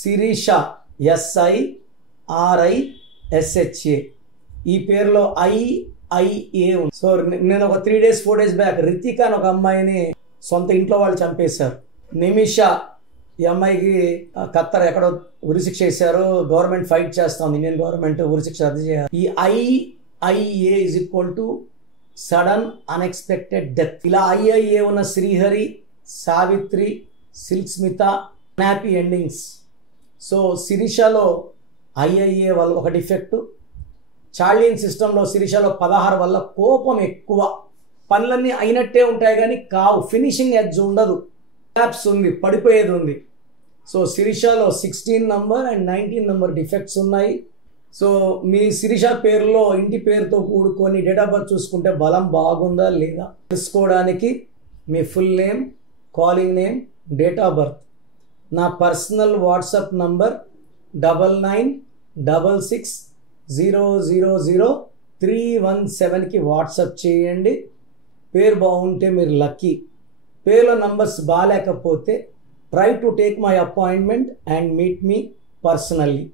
Sirisha SIRISHA ఈ పేరులో IA ఉంది. సో నేను ఒక 3 days 4 days బ్యాక్ రితిక అని ఒక అమ్మాయిని సొంత ఇంట్లో వాళ్ళు చంపేశారు. నిమిష ఈ అమ్మాయికి ఖత్తర్ ఎక్కడో ఉరిశిక్ష చేశారు. గవర్నమెంట్ ఫైట్ చేస్తుంది, ఇండియన్ గవర్నమెంట్ ఉరిశిక్ష రద్దు చేయాలి. ఈ IA = సడన్ అన్ఎక్స్పెక్టెడ్ డెత్. ఇలా IA ఉన్న Srihari, Savitri, Silk Smitha happy endings. So శిరీషలో IA వల్ల ఒక డిఫెక్ట్. చార్లియన్ సిస్టంలో శిరీషలో 16 వల్ల కోపం ఎక్కువ. పనులన్నీ అయినట్టే ఉంటాయి కానీ కావు, ఫినిషింగ్ ఎడ్జ్ ఉండదు, గ్యాప్స్ ఉంది, పడిపోయేది ఉంది. సో శిరీషలో 16 నంబర్ అండ్ 19 నంబర్ డిఫెక్ట్స్ ఉన్నాయి. సో మీ శిరీష పేరులో ఇంటి పేరుతో కూడుకొని డేట్ ఆఫ్ బర్త్ చూసుకుంటే బలం బాగుందా లేదా తెలుసుకోవడానికి మీ full name, calling name, date of birth, నా పర్సనల్ వాట్సాప్ నంబర్ 9966000317కి వాట్సాప్ చేయండి. పేరు బాగుంటే మీరు లక్కీ. పేరులో నంబర్స్ బాగాలేకపోతే try to take my appointment and meet me personally.